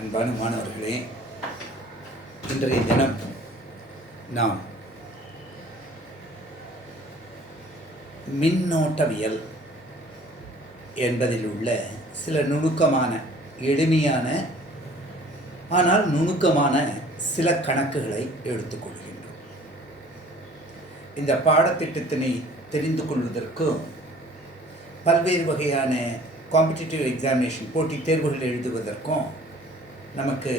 அன்பான மாணவர்களே, இன்றைய தினம் நாம் மின்னோட்டவியல் என்பதில் உள்ள சில நுணுக்கமான, எளிமையான ஆனால் நுணுக்கமான சில கணக்குகளை எடுத்துக்கொள்கின்றோம். இந்த பாடத்திட்டத்தினை தெரிந்து கொள்வதற்கும் பல்வேறு வகையான காம்படிட்டிவ் எக்ஸாமினேஷன் போட்டி தேர்வுகள் எழுதுவதற்கும் நமக்கு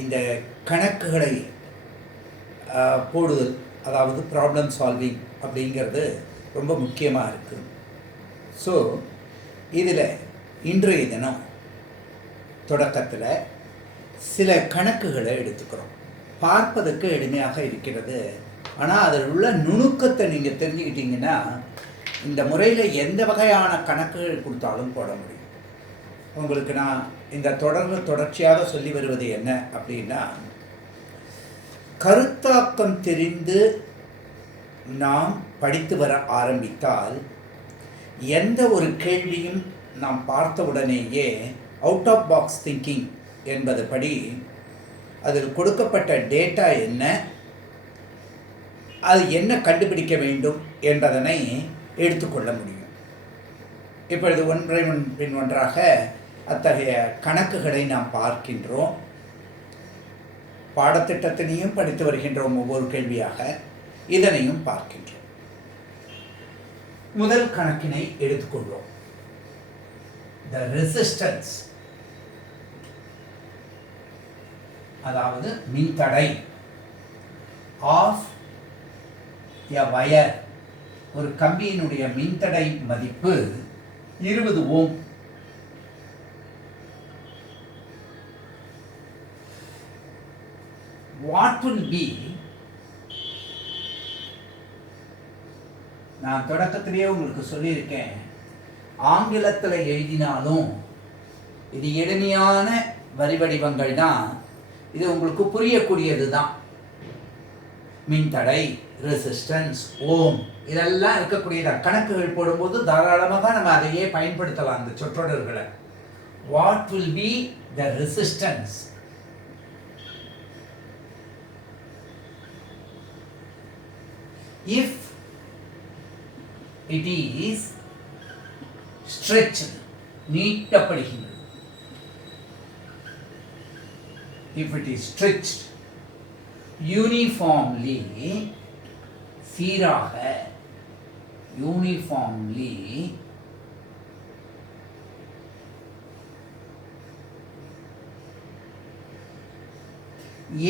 இந்த கணக்குகளை போடுதல், அதாவது ப்ராப்ளம் சால்விங் அப்படிங்கிறது ரொம்ப முக்கியமாக இருக்குது. ஸோ இதில் இன்றைய தினம் தொடக்கத்தில் சில கணக்குகளை எடுத்துக்கிறோம். பார்ப்பதற்கு எளிமையாக இருக்கிறது, ஆனால் அதில் உள்ள நுணுக்கத்தை நீங்கள் தெரிஞ்சுக்கிட்டீங்கன்னா இந்த முறையில் எந்த வகையான கணக்குகள் கொடுத்தாலும் போட முடியும். உங்களுக்கு நான் இந்த தொடர்ச்சியாக சொல்லி வருவது என்ன அப்படின்னா, கருத்தாக்கம் தெரிந்து நாம் படித்து வர ஆரம்பித்தால் எந்த ஒரு கேள்வியும் நாம் பார்த்த உடனேயே அவுட் ஆஃப் பாக்ஸ் திங்கிங் என்பது படி அதில் கொடுக்கப்பட்ட டேட்டா என்ன, அது என்ன கண்டுபிடிக்க வேண்டும் என்பதனை எடுத்துக்கொள்ள முடியும். இப்பொழுது ஒன்றை பின் ஒன்றாக அத்தகைய கணக்குகளை நாம் பார்க்கின்றோம். பாடத்திட்டத்தினையும் படித்து வருகின்றோம், ஒவ்வொரு கேள்வியாக இதனையும் பார்க்கின்றோம். முதல் கணக்கினை எடுத்துக்கொள்வோம். The resistance, அதாவது மின்தடை of a wire, ஒரு கம்பியினுடைய மின்தடை மதிப்பு 20 ஓம். What will be, நான் தொடக்கத்திலேயே உங்களுக்கு சொல்லியிருக்கேன், ஆங்கிலத்தில் எழுதினாலும் இது எளிமையான வரி வடிவங்கள் தான், இது உங்களுக்கு புரியக்கூடியது தான். மின்தடை, ரெசிஸ்டன்ஸ், ஓம் இதெல்லாம் இருக்கக்கூடியதா. கணக்குகள் போடும்போது தாராளமாக நம்ம அதையே பயன்படுத்தலாம், அந்த சொற்றொடர்களை. What will be the resistance? If it is stretched, நீட்டப்படுகின்றது. If it is stretched uniformly, சீராக, uniformly,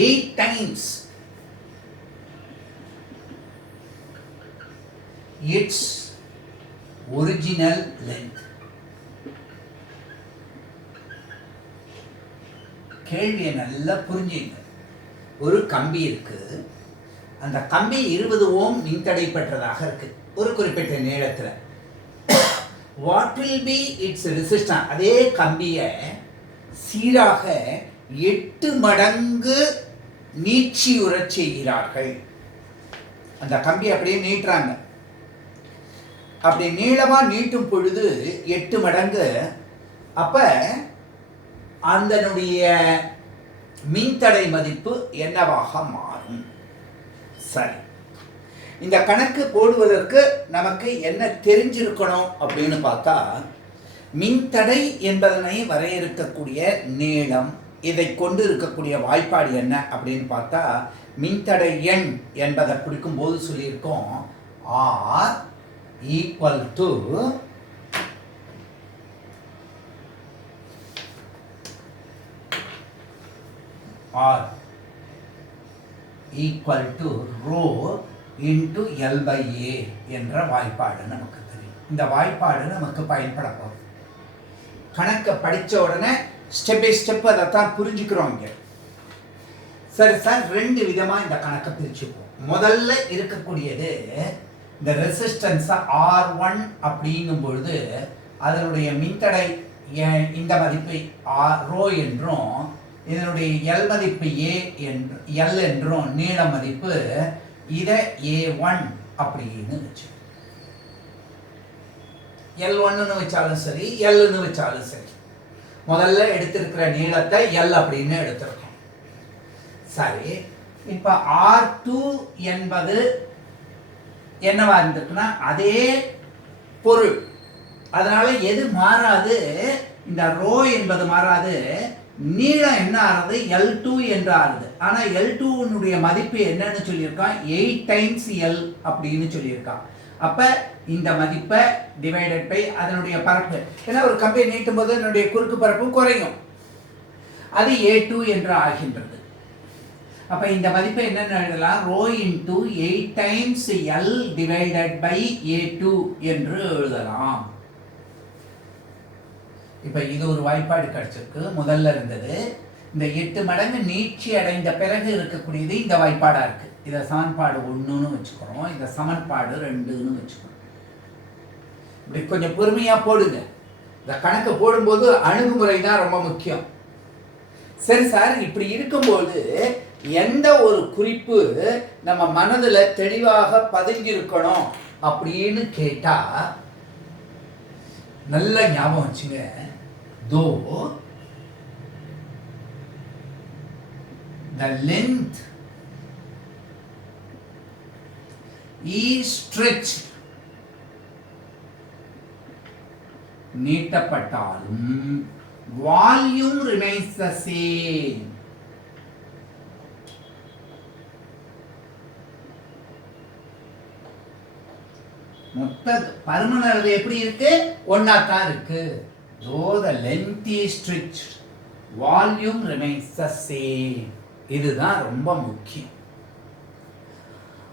eight times its original length. கேள்வியை நல்லா புரிஞ்சுங்க. ஒரு கம்பி இருக்கு, அந்த கம்பி 20 ஓம் மின்தடை பெற்றதாக இருக்கு ஒரு குறிப்பிட்ட நீளத்தில். What will B it's resistance? அதே கம்பியை சீராக 8 மடங்கு நீட்சியுறச் செய்கிறார்கள். அந்த கம்பி அப்படியே நீட்டுறாங்க. அப்படி நீளமாக நீட்டும் பொழுது 8 மடங்கு, அப்போ அதனுடைய மின்தடை மதிப்பு என்னவாக மாறும்? சரி, இந்த கணக்கு போடுவதற்கு நமக்கு என்ன தெரிஞ்சிருக்கணும் அப்படின்னு பார்த்தா, மின்தடை என்பதனை வரையறுக்கக்கூடிய நீளம், இதை கொண்டு இருக்கக்கூடிய வாய்ப்பாடு என்ன அப்படின்னு பார்த்தா, மின்தடை எண் என்பதை குறிக்கும்போது சொல்லியிருக்கோம், R equal to R equal to rho into L by A என்ற வாய்ப்பாடு நமக்கு தெரியும். இந்த வாய்ப்பாடு நமக்கு பயன்பட போகுது. கணக்கை படித்த உடனே ஸ்டெப் பை ஸ்டெப் அதைத்தான் புரிஞ்சுக்கிறோம் இங்கே. சரி சார், 2 விதமாக இந்த கணக்கை பிரிச்சுப்போம். முதல்ல இருக்கக்கூடியது இந்த ரெசிஸ்டன்ஸை R1 அப்படிங்கும் பொழுது அதனுடைய மின்தடை இந்த மதிப்பை ரோ என்றும், இதனுடைய எல் மதிப்பு எல் என்றும், நீள மதிப்பு இதை A1 அப்படின்னு வச்சு, L1 வச்சாலும் சரி, Lன்னு வச்சாலும் சரி. முதல்ல எடுத்திருக்கிற நீளத்தை எல் அப்படின்னு எடுத்திருக்கோம். சரி, இப்ப R2 என்பது என்னவா இருந்திருக்குன்னா அதே பொருள், அதனால எது மாறாது, இந்த ரோ என்பது மாறாது, நீளம் என்ன ஆறுது, L2 என்று ஆறுது. ஆனா L2 மதிப்பு என்னன்னு சொல்லியிருக்கான், 8 டைம்ஸ் L அப்படின்னு சொல்லியிருக்கான். அப்ப இந்த மதிப்பை டிவைடட் பை அதனுடைய பரப்பு, ஏன்னா ஒரு கம்பி நீட்டும் போது என்னுடைய குறுக்கு பரப்பும் குறையும், அது A2 என்று ஆகின்றது. அப்ப இந்த மதிப்பை என்னன்னு எழுதலாம், rho into 8 times L divided by A2 என்று எழுதலாம். இப்ப இது ஒரு வாய்ப்பாடு கிடைச்சிருக்கு. முதல்ல இருந்தது இந்த 8 மடங்கு நீட்சி அடைந்த பிறகு இருக்கக்கூடியது இந்த வாய்ப்பாடா இருக்கு. இதை சமன்பாடு 1ன்னு வச்சுக்கிறோம், இதை சமன்பாடு 2ன்னு வச்சுக்கிறோம். இப்படி கொஞ்சம் பொறுமையா போடுங்க. இந்த கணக்கு போடும்போது அணுகுமுறை தான் ரொம்ப முக்கியம். சரி சார், இப்படி இருக்கும்போது எந்த ஒரு குறிப்பு நம்ம மனதுல தெளிவாக பதுங்கியிருக்கணும் அப்படின்னு கேட்டா நல்ல ஞாபகம் வச்சுங்க. தோ the length is stretched, நீட்டப்பட்டாலும் volume remains the same. மொத்த பருமன் அளவு எப்படி இருக்கு, ஒன்னா தான் இருக்கு. though the length is stretched, volume remains the same. இதுதான் ரொம்ப முக்கியம்.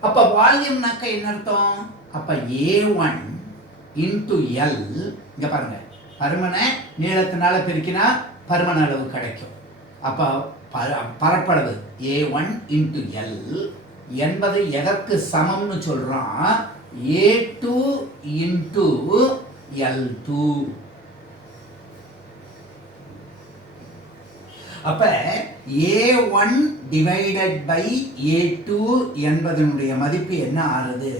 அப்ப வால்யூம்னாக்க என்ன அர்த்தம், அப்ப A1 into L, இங்க பாருங்க, பருமனை நீளத்தினால பெருக்கினா பருமன் அளவு கிடைக்கும். அப்ப பரப்பளவு A1 into L என்பது எதற்கு சமம்னு சொல்றான், A2 into L2. அப்ப A1 divided by A2 என்பதனுடைய மதிப்பு என்ன ஆறுது,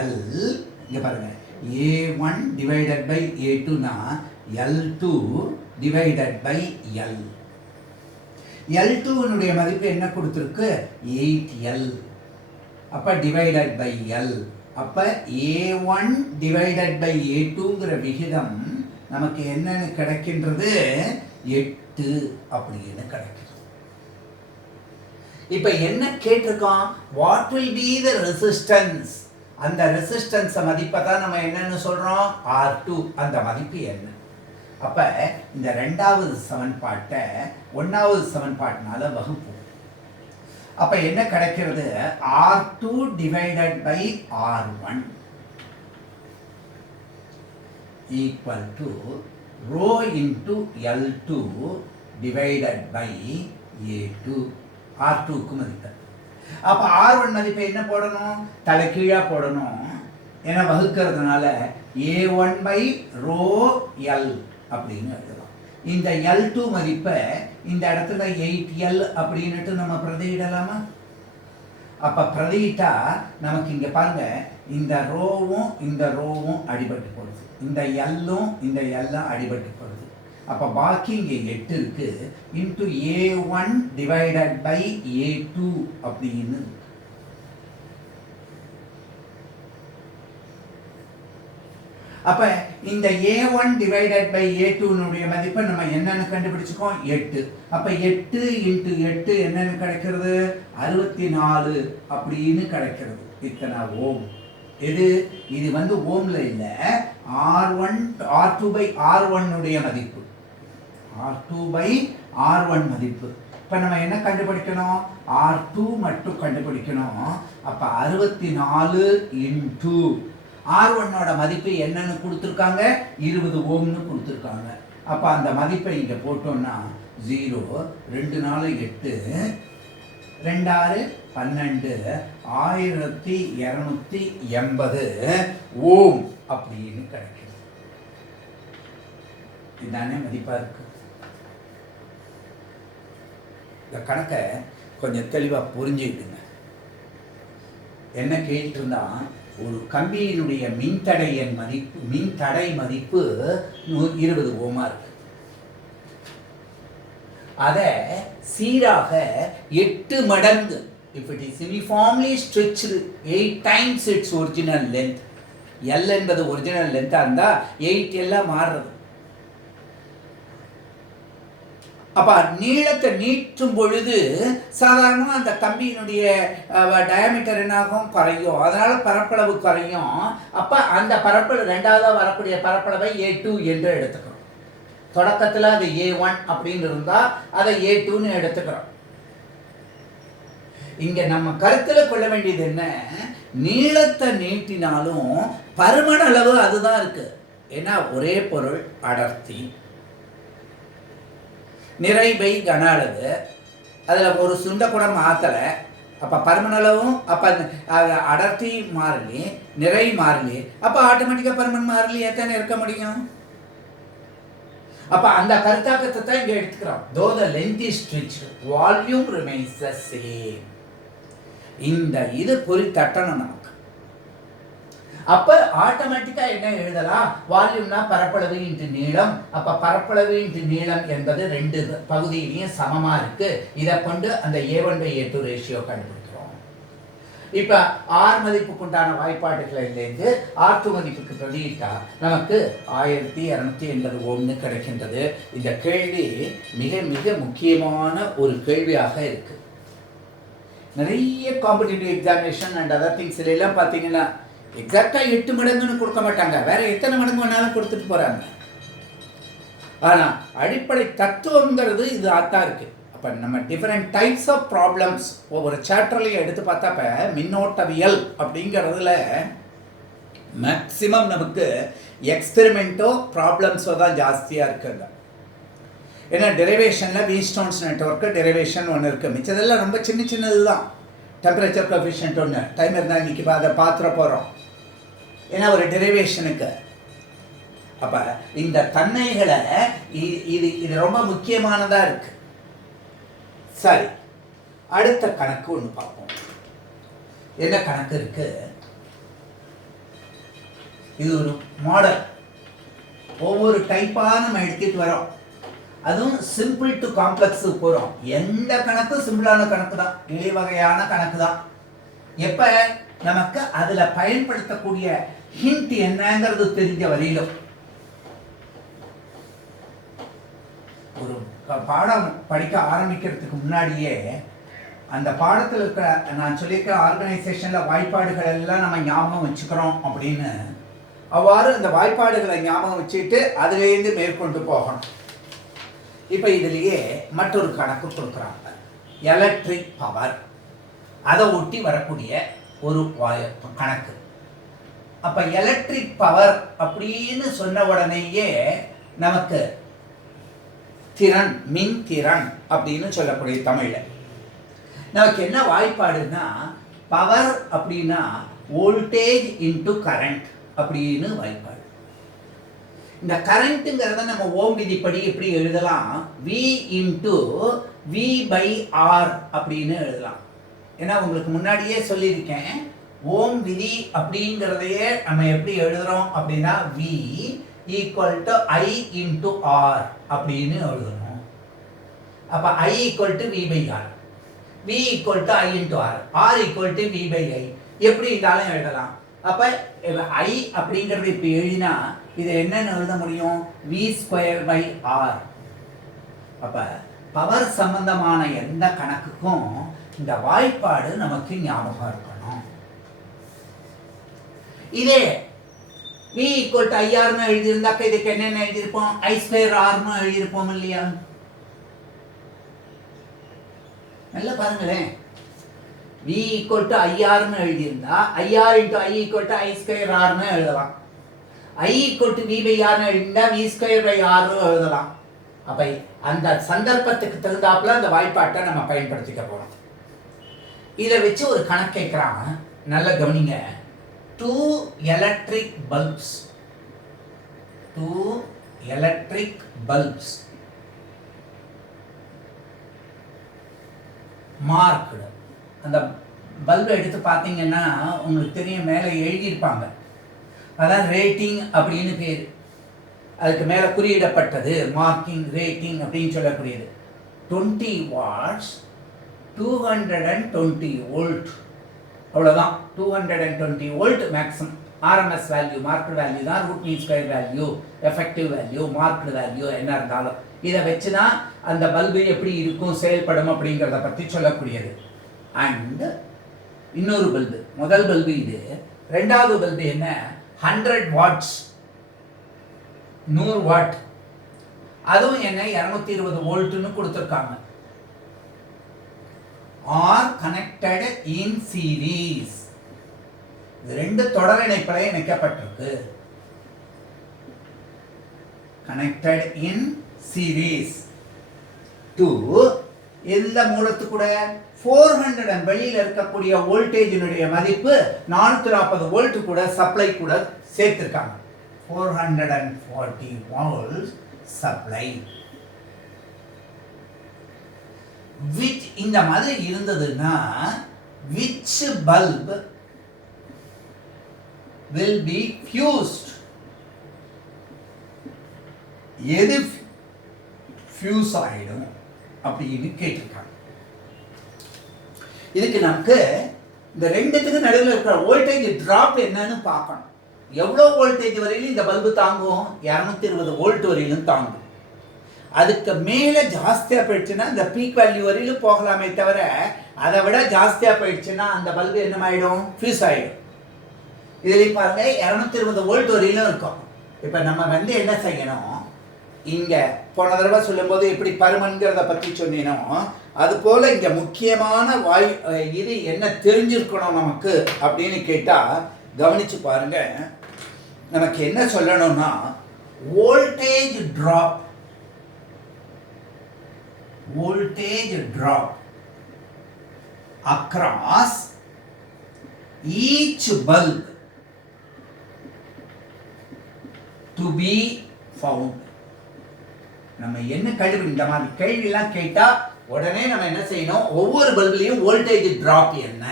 L. இங்க பாருங்க, A1 divided by A2 னா L2 divided by L. L2 மதிப்பு என்ன கொடுத்திருக்கு, 8L. அப்ப divided by L. அப்ப A1 divided by A2ங்கிற விகிதம் நமக்கு என்னன்னு கிடைக்கின்றது, 8 அப்படின்னு கிடைக்குது. இப்ப என்ன கேட்டிருக்கோம், what will be the resistance, அந்த ரெசிஸ்டன்ஸ் மதிப்பை தான் நம்ம என்னன்னு சொல்றோம், R2. அந்த மதிப்பு என்ன? அப்ப இந்த இரண்டாவது சமன்பாட்டை 1வது சமன்பாட்டினால வகுப்போம். அப்ப என்ன கிடைக்கிறது, R2 divided by R1 equal to rho into L2 divided by A2. R2க்கு மதிப்பு. அப்ப R1 மதிப்பை என்ன போடணும், தலைகீழா போடணும். ஏன்னா வகுக்கிறதுனால A1 by rho L அப்படின்னு எழுதலாம். இந்த L2 மதிப்பை இந்த இடத்துல 8L அப்படின்னுட்டு நம்ம பிரதியிடலாமா? அப்ப பிரதியிட்டா நமக்கு இங்க பாருங்க, இந்த ரோவும் அடிபட்டு போடுது, இந்த Lலும் இந்த Lலும் அடிபட்டு போடுது. அப்ப பாக்கி இங்க 8 இருக்கு, into A1 divided by A2 அப்படின்னு. அப்ப இந்த A1 divided by A2 மதிப்பை நம்ம என்னன்னு கண்டுபிடிச்சுக்கோம், 8. அப்ப 8 into 8 என்னன்னு கிடைக்கிறது, 64 அப்படின்னு கிடைக்கிறது. இத்தனை ஓம். இது வந்து ஓம்ல இல்ல, R2 by R1 மதிப்பு, R2 by R1 மதிப்பு. இப்ப நம்ம என்ன கண்டுபிடிக்கணும், R2 மட்டும் கண்டுபிடிக்கணும். அப்ப 64 into R1 மதிப்பு என்னன்னு கொடுத்துருக்காங்க, 20 ஓம்னு கொடுத்துருக்காங்க. அப்ப அந்த மதிப்பை இங்க போட்டோம்னா 0, 2 4 8, 2 6 12, 1280 ஓம் அப்படின்னு கிடைக்கும். இதுதானே மதிப்பா இருக்கு. இந்த கணக்கை கொஞ்சம் தெளிவா புரிஞ்சுக்கிட்டுங்க. என்ன கேட்டிருந்தா, ஒரு கம்பியினுடைய மின்தடை மதிப்பு 20 ஓமா இருக்கு. அதை சீராக 8 மடங்கு, if it is uniformly stretched 8 times its original length, L என்பது ஒரிஜினல் லென்த்தா இருந்தா 8L மாறுறது. அப்ப நீளத்தை நீட்டும் பொழுது சாதாரணமாக அந்த கம்பியினுடைய டயாமீட்டர் என்னாகும், குறையும். அதனால பரப்பளவு குறையும். அப்ப அந்த பரப்பளவு ரெண்டாவதாக வரக்கூடிய பரப்பளவை A2 என்று எடுத்துக்கிறோம். தொடக்கத்தில் அது A1 அப்படின்னு இருந்தா அதை A2ன்னு எடுத்துக்கிறோம். இங்க நம்ம கருத்துல கொள்ள வேண்டியது என்ன, நீளத்தை நீட்டினாலும் பருமன அளவு அதுதான் இருக்கு. ஏன்னா ஒரே பொருள் அடர்த்தி, நிறை பை கன அளவு, அதில் ஒரு சுண்ட கூட மாற்றலை. அப்போ பருமனளவும், அப்போ அடர்த்தி மாறலி, நிறை மாறலி, அப்போ ஆட்டோமேட்டிக்காக பருமன் மாறலி எத்தனை இருக்க முடியும்? அப்போ அந்த கருத்தாக்கத்தை தான் இங்கே எடுத்துக்கிறோம். Though the length is stretched, volume remains the same. இந்த இது பொறி தட்டணும் நமக்கு. அப்ப ஆட்டோமேட்டிக்கா என்ன எழுதலாம், வால்யூம்னா பரப்பளவு இன்டு நீளம். அப்ப பரப்பளவு இன்டு நீளம் என்பது 2 பகுதியிலையும் சமமா இருக்கு. இதை கொண்டு அந்த A1/A2 ரேஷியோ கண்டுபிடிக்கிறோம். இப்ப R மதிப்புக்குண்டான வாய்ப்பாடுகளிலிருந்து R2 மதிப்புக்கு பிரதியிட்டா நமக்கு 1280 ஓம்னு கிடைக்கின்றது. இந்த கேள்வி மிக மிக முக்கியமான ஒரு கேள்வியாக இருக்கு. நிறைய competitive examination and other things எல்லாம் பார்த்தீங்கன்னா எக்ஸாக்டாக 8 மடங்குன்னு கொடுக்க மாட்டாங்க, வேற எத்தனை மடங்கு வேணாலும் கொடுத்துட்டு போறாங்க. ஆனா அடிப்படை தத்துவங்கிறது இது ஆத்தான் இருக்கு. அப்ப நம்ம டிஃபரெண்ட் டைப்ஸ் ஆஃப் ப்ராப்ளம்ஸ் ஒவ்வொரு சாப்டர்லையும் எடுத்து பார்த்தப்ப மின்னோட்டவியல் அப்படிங்கிறதுல மேக்சிமம் நமக்கு எக்ஸ்பெரிமெண்ட்டோ ப்ராப்ளம்ஸோ தான் ஜாஸ்தியாக இருக்குங்க. ஏன்னா டெரிவேஷனில் வீஸ்டோன்ஸ் நெட்வொர்க்கு டெரிவேஷன் ஒன்று இருக்குது. மிச்சதெல்லாம் ரொம்ப சின்ன சின்னது தான். டெம்பரேச்சர் கோஎஃபிஷியன்ட் ஒன்று, டைம் இருந்தால் இன்றைக்கி அதை பார்த்துட போகிறோம். ஏன்னா ஒரு டெரிவேஷனுக்கு. அப்போ இந்த தன்மைகளை இது இது ரொம்ப முக்கியமானதாக இருக்குது. சரி, அடுத்த கணக்கு ஒன்று பார்ப்போம். என்ன கணக்கு இருக்கு? இது ஒரு மாடல். ஒவ்வொரு டைப்பாக நம்ம எடுத்துட்டு வரோம். அதுவும் சிம்பிள் டு காம்ப்ளெக்ஸு போகிறோம். எந்த கணக்கும் சிம்பிளான கணக்கு தான், எளிய வகையான கணக்கு தான். எப்போ நமக்கு அதில் பயன்படுத்தக்கூடிய ஹிண்ட் என்னங்கிறது தெரிஞ்ச வரையிலும். ஒரு பாடம் படிக்க ஆரம்பிக்கிறதுக்கு முன்னாடியே அந்த பாடத்தில் இருக்கிற நான் சொல்லியிருக்கிற ஆர்கனைசேஷனில் வாய்ப்பாடுகள் எல்லாம் நம்ம ஞாபகம் வச்சுக்கிறோம் அப்படின்னு, அவ்வாறு அந்த வாய்ப்பாடுகளை ஞாபகம் வச்சுட்டு அதுலேருந்து மேற்கொண்டு போகணும். இப்போ இதுலேயே மற்றொரு கணக்கு கொடுக்குறாங்க, எலக்ட்ரிக் பவர். அதை ஒட்டி வரக்கூடிய ஒரு கணக்கு. அப்போ எலக்ட்ரிக் பவர் அப்படின்னு சொன்ன உடனேயே நமக்கு திறன், மின் திறன் அப்படின்னு சொல்லக்கூடிய தமிழில் நமக்கு என்ன வாய்ப்பாடுன்னா, பவர் அப்படின்னா வோல்டேஜ் இன்டு கரண்ட் அப்படின்னு வாய்ப்பாடு. இந்த கரண்ட்டுங்கிறத நம்ம ஓம் விதிப்படி எப்படி எழுதலாம், V இன்டு V/R அப்படின்னு எழுதலாம். ஏன்னா உங்களுக்கு முன்னாடியே சொல்லியிருக்கேன், ஓம் விதி அப்படிங்கிறதையே நம்ம எப்படி எழுதுறோம் அப்படின்னா V equal to I into R அப்படின்னு எழுதணும். அப்போ I equal to V/R, V equal to I into R, R equal to V/I எப்படி இருந்தாலும் எழுதலாம். அப்போ I அப்படிங்கிறது இப்போ எழுதினா இது என்னன்னு எழுத முடியும், V²/R. அப்போ பவர் சம்பந்தமான எந்த கணக்குக்கும் இந்த வாய்ப்பாடு நமக்கு ஞாபகம் இருக்கணும். இதே V ஈக்குவல் டு IRன்னு எழுதியிருந்தாக்க இதுக்கு என்னென்ன எழுதியிருப்போம், I²R எழுதியிருப்போம் இல்லையா? நல்லா பாருங்களேன், V ஈக்குவல் டு IRன்னு எழுதியிருந்தா IR into I equal to I²Rன்னு எழுதலாம். I ஈக்குவல் டு V/Rன்னு எழுதியிருந்தா V²/R எழுதலாம். அப்போ அந்த சந்தர்ப்பத்துக்கு தகுந்தாப்புல அந்த வாய்ப்பாட்டை நம்ம பயன்படுத்திக்க போகிறோம். இதை வச்சு ஒரு கணக்கு கேட்குறாங்க, நல்ல கவனிங்க. 2 electric bulbs, 2 electric bulbs marked. அந்த பல்பை எடுத்து பார்த்தீங்கன்னா உங்களுக்கு தெரியும், மேலே எழுதியிருப்பாங்க. அதான் ரேட்டிங் அப்படின்னு பேர். அதுக்கு மேலே குறியிடப்பட்டது மார்க்கிங், ரேட்டிங் அப்படின்னு சொல்லக்கூடியது. 20 watts 220 volt. அவ்வளவுதான். 220 volt maximum. RMS value, marked value தான் root mean square value, effective value, marked value என்ன இருந்தாலும் இதை வச்சு தான் அந்த பல்பு எப்படி இருக்கும், செயல்படும் அப்படிங்கிறத பற்றி சொல்லக்கூடியது. அண்ட் இன்னொரு பல்பு, முதல் பல்பு இது. ரெண்டாவது பல்பு என்ன, 100 watts 100 வாட். அதுவும் என்ன 220 வோல்ட்னு கொடுத்துருக்காங்க. ஆர் கனெக்டட் இன் சீரீஸ். இது ரெண்டு தொடர் இணைப்பில் இணைக்கப்பட்டிருக்கு. கனெக்டட் இன் சீரீஸ் டு எந்த மூலத்து கூட 400 வெளியில் இருக்கக்கூடிய வோல்டேஜினுடைய மதிப்பு 440 வோல்ட் கூட சப்ளை கூட சேர்த்திருக்காங்க. 440 volts supply. which இந்த மாதிரி இருந்ததுன்னா which bulb will be fused? எது ஃபியூஸ் ஆயிடும் அப்படின்னு கேட்டிருக்காங்க. இதுக்கு நமக்கு இந்த ரெண்டுத்துக்கு நடுவில் இருக்கிற வோல்டேஜ் டிராப் என்னன்னு பார்க்கணும். எவ்வளோ வோல்டேஜ் வரையிலும் இந்த பல்பு தாங்கும், 220 வோல்ட் வரையிலும் தாங்கும். அதுக்கு மேலே ஜாஸ்தியாக போயிடுச்சுன்னா இந்த பீக் வேல்யூ வரையிலும் போகலாமே தவிர அதை விட ஜாஸ்தியாக போயிடுச்சுன்னா அந்த பல்பு என்னமாயிடும், ஃபியூஸ் ஆகிடும். இதுலேயும் பாருங்க 220 வோல்ட் வரையிலும் இருக்கும். இப்போ நம்ம என்ன செய்யணும், இங்கே போன தடவை சொல்லும்போது எப்படி பருமன்கிறத பற்றி சொன்னேனோ அது போல் இங்கே முக்கியமான இது என்ன தெரிஞ்சிருக்கணும் நமக்கு அப்படின்னு கேட்டால் கவனித்து பாருங்க. நமக்கு என்ன சொல்லணும்னா voltage drop across each bulb to be found. நம்ம என்ன கேள்வி, இந்த மாதிரி கேள்விலாம் கேட்டால் உடனே நம்ம என்ன செய்யணும், ஒவ்வொரு பல்புலையும் வோல்டேஜ் டிராப் என்ன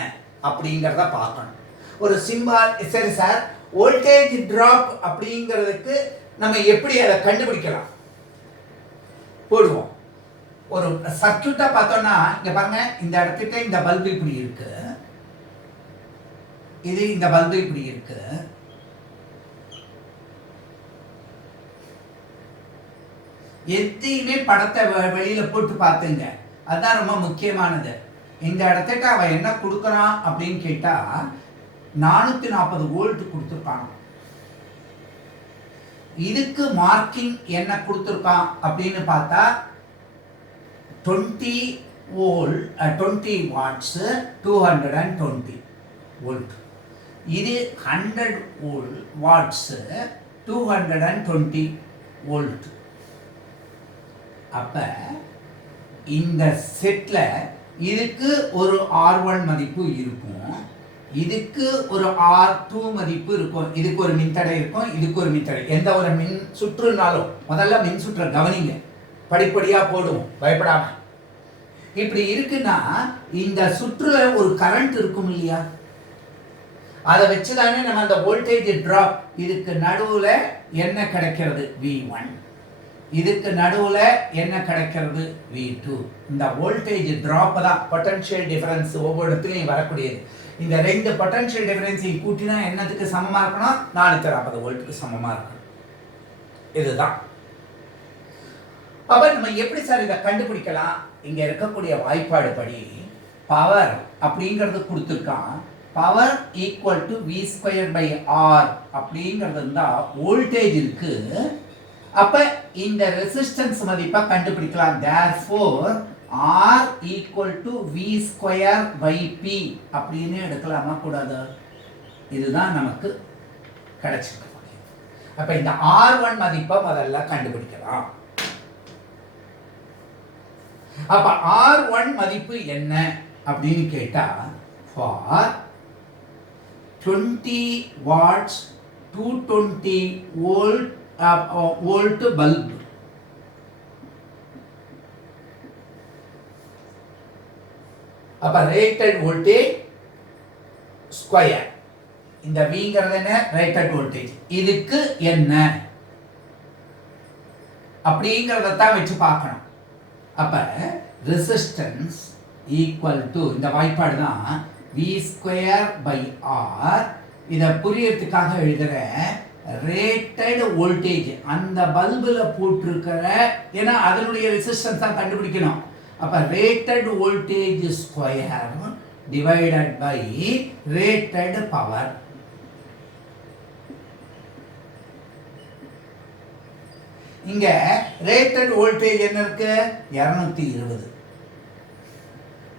அப்படிங்கிறத பார்க்கணும். ஒரு சிம்பிள், சரி சார் வோல்டேஜ் டிராப் அப்படிங்கிறதுக்கு நம்ம எப்படி அதை கண்டுபிடிக்கலாம் போடுவோம். ஒரு சர்க்யூட்டா பார்த்தோம்னா இங்க பாருங்க, இந்த இடத்துக்கிட்ட இந்த பல்பு இப்படி இருக்கு, இது இந்த பல்பு இப்படி இருக்கு. எத்தையுமே படத்தை வெளியில போட்டு பார்த்துங்க, அதுதான் ரொம்ப முக்கியமானது. இந்த இடத்துக்கு அவன் என்ன கொடுக்குறான் அப்படின்னு கேட்டா 440 வோல்ட் கொடுத்துருக்கான். இதுக்கு மார்க்கிங் என்ன கொடுத்துருக்கான் அப்படின்னு பார்த்தா 20 watts 220 வோல்ட். இது 100 watts 220 வோல்ட். அப்ப இந்த செட்ல இதுக்கு ஒரு R1 மதிப்பு இருக்கும், இதுக்கு ஒரு R2 மதிப்பு இருக்கும், இதுக்கு ஒரு மின்தடை இருக்கும், இதுக்கு ஒரு மின்தடை. எந்த ஒரு மின் சுற்றுனாலும் முதல்ல மின் சுற்றை கவனிங்க, படிப்படியா போடுவோம் பயப்படாம. இப்படி இருக்குன்னா இந்த சுற்றுல ஒரு கரண்ட் இருக்கும் இல்லையா, அதை வச்சுதானே நம்ம அந்த வோல்டேஜ் டிராப். இதுக்கு நடுவுல என்ன கிடைக்கிறது, V1. இதுக்கு நடுவுல என்ன கிடைக்கிறது, V2. இந்த வோல்டேஜ் டிராப் தான் பொட்டன்ஷியல் டிஃபரன்ஸ் ஒவ்வொரு இடத்துலையும் வரக்கூடியது. இந்த ரெண்டு பொட்டன்ஷியல் டிஃபரன்ஸையும் கூட்டினா என்னத்துக்கு சமமா இருக்கணும், 440 வோல்ட்டுக்கு சமமா இருக்கணும். இதுதான். அப்ப நம்ம எப்படி சார் இதை கண்டுபிடிக்கலாம், இங்க இருக்கக்கூடிய வாய்ப்பாடு படி பவர் அப்படிங்கிறது கொடுத்துருக்கான். பவர் ஈக்குவல் டு V²/R அப்படிங்கிறது இருந்தால் வோல்டேஜ் இருக்கு. அப்ப இந்த ரெசிஸ்டன்ஸ் மதிப்பை கண்டுபிடிக்கலாம். therefore R equal to V²/P அப்படின்னு எடுக்கலாமா கூடாது? இதுதான் நமக்கு கிடைச்சிருக்கு. அப்ப இந்த R1 மதிப்பை முதல்ல கண்டுபிடிக்கலாம். அப்ப R1 மதிப்பு என்ன அப்படின்னு கேட்டா for 20 watts 220 volt bulb, அப்ப ரேட்டட் வோல்டேஜ் ஸ்கொயர், இந்த Vங்கிறது என்ன, ரேட்டட் வோல்டேஜ். இதுக்கு என்ன அப்படிங்கிறத தான் வச்சு பார்க்கணும். அப்ப ரெசிஸ்டன்ஸ் ஈக்குவல் டு இந்த வாய்ப்பாடு தான் வி ஸ்கொயர் பை ஆர். இதை புரியறதுக்காக எழுதுற ரேட்டட் வோல்டேஜ் அந்த பல்பில் போட்டிருக்கிற, ஏன்னா அதனுடைய ரெசிஸ்டன்ஸ் தான் கண்டுபிடிக்கணும். அப்ப rated voltage square divided by rated power. இங்க ரேட்டட் வோல்டேஜ் என்ன இருக்கு 220,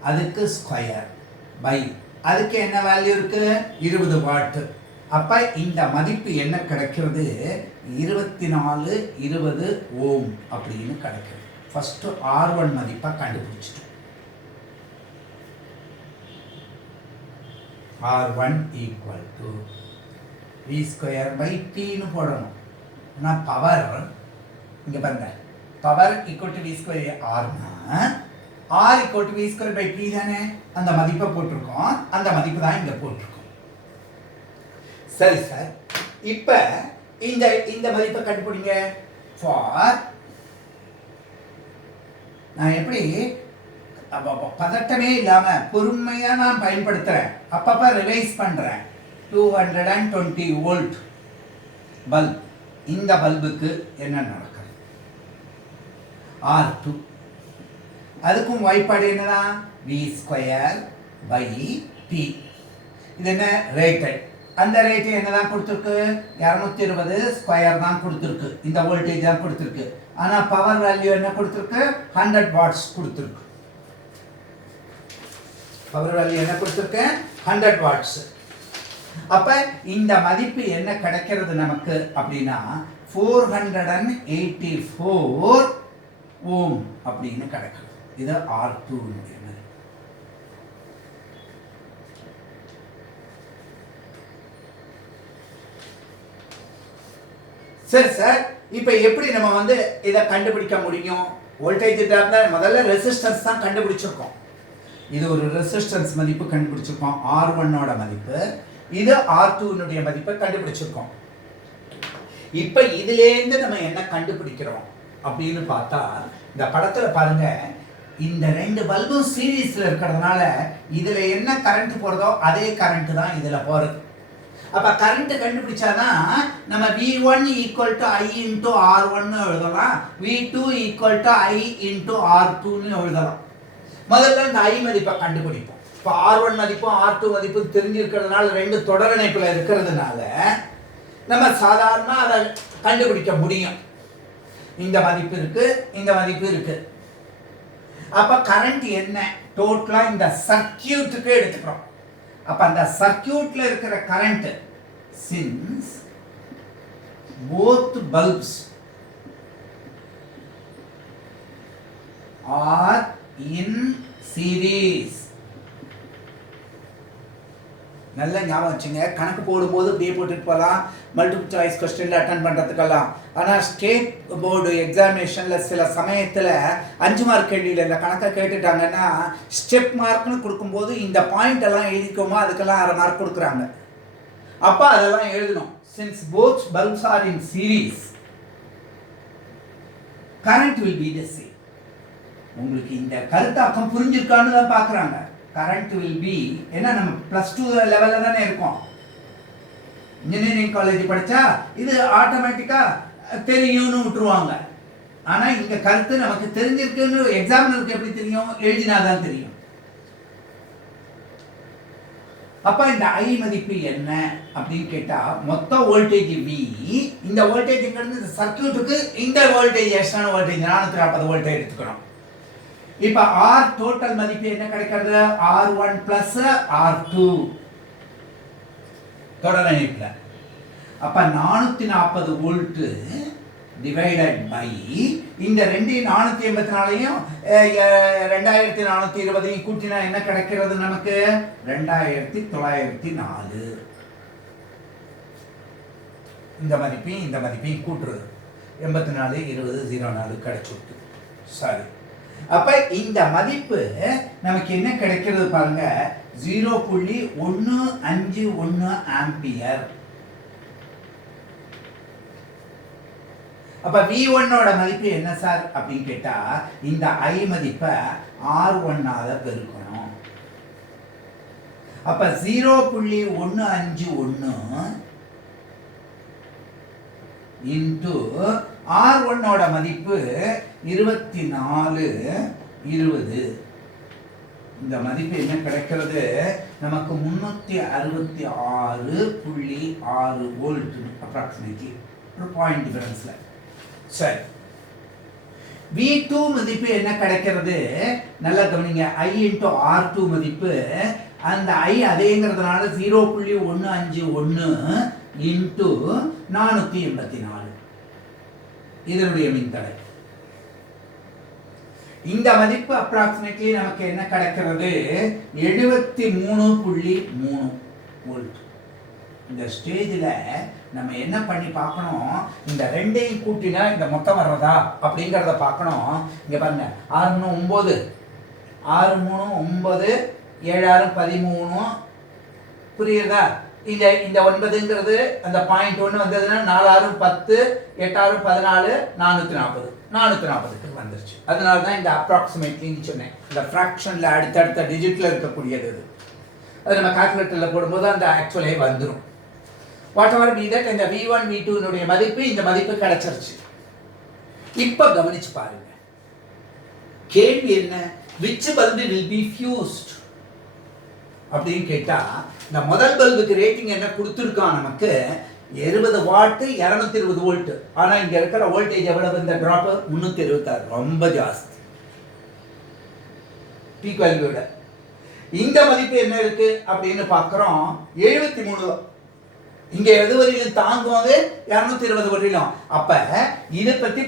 அதுக்கு ஸ்கொயர் பை அதுக்கு என்ன வேல்யூ இருக்கு 20 வாட். அப்ப இந்த மதிப்பு என்ன கிடைக்கிறது 24 20 ஓம் அப்படின்னு கிடைக்கிறது. ஃபர்ஸ்ட் R1 மதிப்பை கண்டுபிடிச்சிட்டோம். R1 equal to V square by Tன்னு போடணும். ஆனால் பவர் இங்க பாருங்க, power equal to V square ஆர்னா R equal to V square by T தானே, அந்த மதிப்பை போட்டிருக்கோம். அந்த மதிப்பு தான் இங்க போட்டிருக்கோம். சரி சார், இப்ப இந்த இந்த மதிப்பை கண்டுபிடிங்க. ஃபார் நான் எப்படி பதட்டமே இல்லாம பொறுமையா நான் பயன்படுத்துறேன், அப்பப்ப ரிவைஸ் பண்றேன். 220 வோல்ட் பல்ப், இந்த பல்புக்கு என்ன நடக்குது R2, அதுக்கும் வாய்ப்பாடு என்னதான் V ஸ்கொயர் பை T. இது என்ன ரேட்டட், அந்த ரேட் என்னதான் கொடுத்துருக்கு 220 ஸ்கொயர் தான் கொடுத்துருக்கு, இந்த வோல்டேஜ் தான் கொடுத்துருக்கு. ஆனா பவர் வேல்யூ என்ன கொடுத்துருக்கு 100 வாட்ஸ் கொடுத்துருக்கு. பவர் வேல்யூ என்ன கொடுத்துருக்கு 100 வாட்ஸ். அப்ப இந்த மதிப்பு என்ன கிடைக்கிறது நமக்கு அப்படின்னா 484 ஓம் அப்படின்னு கிடைக்கும். இது R2 மதிப்பு. சரி சார், இப்போ எப்படி நம்ம இதை கண்டுபிடிக்க முடியும்? வோல்டேஜ் ட்ராப்ல முதல்ல ரெசிஸ்டன்ஸ் தான் கண்டுபிடிச்சிருக்கோம். இது ஒரு ரெசிஸ்டன்ஸ் மதிப்பு கண்டுபிடிச்சிருக்கோம், R1ஓட மதிப்பு. இது R2னுடைய மதிப்பை கண்டுபிடிச்சிருக்கோம். இப்போ இதுலேருந்து நம்ம என்ன கண்டுபிடிக்கிறோம் அப்படின்னு பார்த்தா, இந்த படத்துல பாருங்க, இந்த ரெண்டு பல்பும் சீரீஸ்ல இருக்கிறதுனால இதுல என்ன கரண்ட் போறதோ அதே கரண்ட் தான் இதுல போறது. அப்ப கரண்ட் கண்டுபிடிச்சாதான் நம்ம V1 equal to I into R1 எழுதலாம், V2 equal to I into R2 எழுதலாம். முதல்ல இந்த I மதிப்பை கண்டுபிடிப்போம். இப்போ R1 மதிப்பும் R2 மதிப்பும் தெரிஞ்சிருக்கிறதுனால, ரெண்டு தொடர் இணைப்புல இருக்கிறதுனால நம்ம சாதாரண அதை கண்டுபிடிக்க முடியும். இந்த மதிப்பு இருக்கு, இந்த மதிப்பு இருக்கு. அப்ப கரண்ட் என்ன டோட்டலா இந்த சர்க்யூட்டுக்கு எடுத்துக்கிறோம். அப்ப அந்த சர்க்யூட்ல இருக்கிற current, since both bulbs are in series. நல்ல ஞாபகம் வச்சுங்க, கணக்கு போடும்போது அப்படியே போட்டுட்டு போகலாம், மல்டிபிள் சாய்ஸ் கொஸ்டின்ல அட்டன் பண்றதுக்கெல்லாம். ஆனால் ஸ்டேட் போர்டு எக்ஸாமினேஷன்ல சில சமயத்தில் 5 மார்க் கேள்வியில் இந்த கணக்கை கேட்டுட்டாங்கன்னா ஸ்டெப் மார்க்னு கொடுக்கும்போது இந்த பாயிண்ட் எல்லாம் எழுதிக்கோமா, அதுக்கெல்லாம் 1/2 மார்க் கொடுக்குறாங்க. அப்போ அதெல்லாம் எழுதணும். since both bulbs are in series, current will be the same. உங்களுக்கு இந்த கருத்தாக்கம் புரிஞ்சிருக்கான்னு தான் பார்க்குறாங்க. கரண்ட் வில் பி, ஏன்னா நம்ம +2 லெவல்ல தானே இருக்கோம். இன்ஜினியரிங் காலேஜ் படிச்சா இது ஆட்டோமேட்டிக்கா தெரியும்னு விட்டுருவாங்க. ஆனா இங்க கருத்து நமக்கு தெரிஞ்சிருக்குன்னு எக்ஸாமினருக்கு எப்படி தெரியும், எழுதினாதான் தெரியும். அப்ப இந்த I மதிப்பு என்ன அப்படின்னு கேட்டா, மொத்த வோல்டேஜ் V, இந்த வோல்டேஜ் இந்த சர்க்யூட்டுக்கு இந்த வோல்டேஜ் எக்ஸ்டர்னல் வோல்டேஜ் 440 வோல்ட் எடுத்துக்கணும். இப்ப R டோட்டல் மதிப்பு என்ன கிடைக்கிறது R1 plus R2 தொடர் இணைப்புல. அப்ப 440 வோல்ட் டிவைடட் பை இந்த 484யும் 2420 கூட்டினா என்ன கிடைக்கிறது நமக்கு 2904. இந்த மதிப்பையும் கூட்டுறது 84 20 04 கிடைச்சிருக்கு. சரி, அப்ப இந்த மதிப்பு நமக்கு என்ன கிடைக்கிறது பாருங்க 0.151 ஆம்பியர். அப்ப V1 ஓட மதிப்பு என்ன சார் அப்படின்னு கேட்டா இந்த I மதிப்பை R1 ஆல பெருக்கணும். அப்ப 0.151 இன்டு R1 ஓட மதிப்பு 2420. இந்த மதிப்பு என்ன கிடைக்கிறது நமக்கு 366.6 வோல்ட் அப்ராக்சிமேட்லி ஒரு பாயிண்ட் டிஃபரன்ஸ்ல. சரி, V2 மதிப்பு என்ன கிடைக்கிறது நல்லா கவனிங்க. I இன்டு R2 மதிப்பு அந்த I அதேங்கிறதுனால 0.151 இன்டு 484 இதனுடைய மின்தடை. இந்த மதிப்பு அப்ராக்சிமேட்லி நமக்கு என்ன கிடைக்கிறது 73.3 வோல்ட். இந்த ஸ்டேஜில் நம்ம என்ன பண்ணி பார்க்கணும், இந்த ரெண்டையும் கூட்டினா இந்த மொத்தம் வர்றதா அப்படிங்கிறத பார்க்கணும். இங்கே பாருங்க 6 3 9 6 3 9 7 6 13 புரியுதா? இந்த 9ங்கிறது அந்த பாயிண்ட் 1 வந்ததுன்னா 4 6 10 8 6 14 440 வந்துருச்சு. அதனால தான் இந்த அப்ராக்சிமேட்லின்னு சொன்னேன். இந்த ஃப்ராக்ஷனில் அடுத்தடுத்த டிஜிட்டில் இருக்கக்கூடியது அது நம்ம கால்குலேட்டரில் போடும்போது அந்த ஆக்சுவலே வந்துடும். வாட் எவர் பி தட் இந்த V1 V2 மதிப்பு இந்த மதிப்பு கிடைச்சிருச்சு. இப்போ கவனிச்சு பாருங்க, கேள்வி என்ன, which bulb will be fused அப்படின்னு கேட்டா இந்த முதல் பல்புக்கு ரேட்டிங் என்ன கொடுத்துருக்கான் நமக்கு 70 வாட் 220 வோல்ட். ஆனா இங்க இருக்கிற வோல்டேஜ் எவ்வளவு, இந்த டிராப் 326, ரொம்ப ஜாஸ்தி பீக் வேல்யூட. இந்த மதிப்பு என்ன இருக்கு அப்படின்னு பார்க்கிறோம் 73. இங்க எது வரையிலும் தாங்குவாங்க 220 வரையிலும். அப்ப இதை பத்தி